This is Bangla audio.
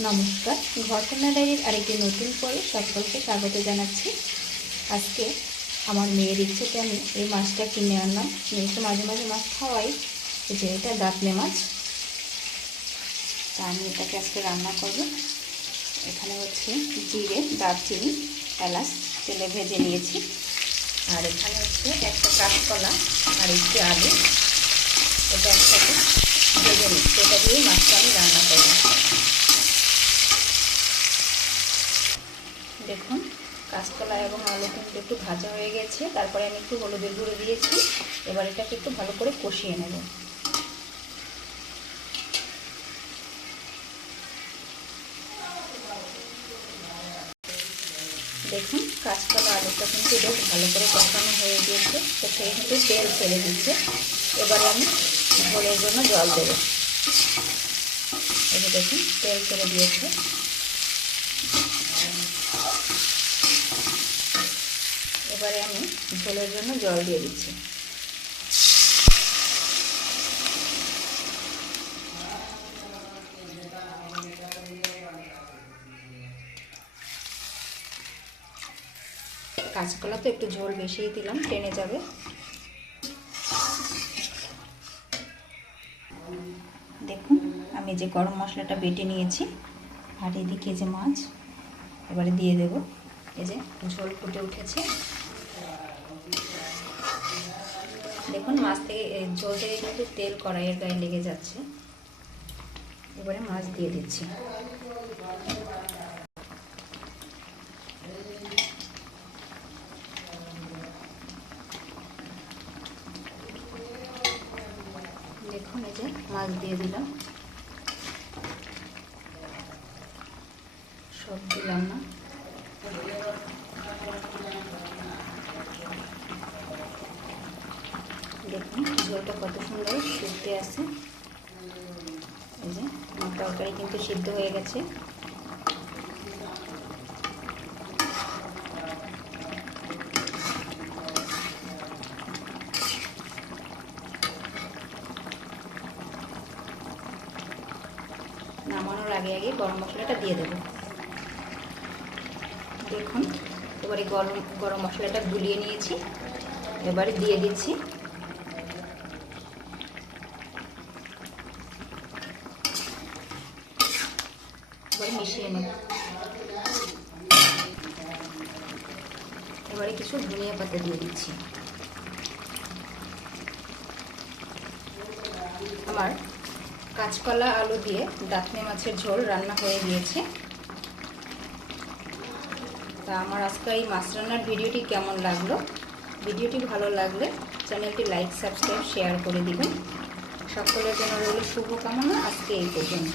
নমস্কার। ঘরকন্যা ডায়েরির আরেকটি নতুন পরে সকলকে স্বাগত জানাচ্ছি। আজকে আমার মেয়ের ইচ্ছেতে আমি এই মাছটা কিনে আনলাম। মেয়েকে মাঝে মাঝে মাছ খাওয়াই। যে এটা দাঁতনে মাছ। তা আমি এটাকে আজকে রান্না করব। এখানে হচ্ছে জিরে, দারচিনি, এলাচ, তেলে ভেজে নিয়েছি। আর এখানে হচ্ছে একটা কাঁচকলা আর একটি আলু। এটা একসাথে ভেজে নিচ্ছি। এটা দিয়েই মাছটা আমি রান্না করব দেখুন কাঁচকলা এবং আলু কিন্তু একটু ভাজা হয়ে গেছে। তারপরে আমি একটু হলুদের গুঁড়ো দিয়েছি। এবার এটাকে একটু ভালো করে কষিয়ে নেব। দেখুন কাঁচকলা আলুটা কিন্তু বেশ ভালো করে কষানো হয়ে গিয়েছে। তো সেই কিন্তু তেল ফেলে দিচ্ছে। এবারে আমি ঝোলের জন্য জল দেবো। যে দেখুন, তেল ফেলে দিয়েছে। এবারে আমি ঝোলের জন্য জল দিয়ে দিচ্ছি। কাঁচকলা তো একটু ঝোল বেশিই দিলাম, টেনে যাবে। দেখুন, আমি যে গরম মশলাটা বেটে নিয়েছি, আর এদিকে যে মাছ, এবারে দিয়ে দেব। এই যে ঝোল ফুটে উঠেছে। দেখুন, মাছ থেকে জল থেকে কিন্তু তেল কড়াইয়ের গায়ে লেগে যাচ্ছে। এবারে মাছ দিয়ে দিচ্ছি। দেখুন, এই যে মাছ দিয়ে দিলাম। ঝোলটা কত সুন্দর সিদ্ধে আছে। এই যে, আমার তরকারি কিন্তু সিদ্ধ হয়ে গেছে। নামানোর আগে আগে গরম মশলাটা দিয়ে দেবো। দেখুন, এবারে গরম গরম মশলাটা গুলিয়ে নিয়েছি। এবারে দিয়ে দিচ্ছি। এবারে মিশিয়ে নেব এবারে কিছু ধনিয়া পাতা দিয়ে দিচ্ছি। আমার কাঁচকলা, আলু দিয়ে দাঁতনে মাছের ঝোল রান্না হয়ে গিয়েছে। তা আমার আজকে এই মাছ রান্নার ভিডিওটি কেমন লাগল? ভিডিওটি ভালো লাগলে চ্যানেলটি লাইক, সাবস্ক্রাইব, শেয়ার করে দিবেন। সকলের জন্য রইল শুভকামনা। আজকে এই পর্যন্ত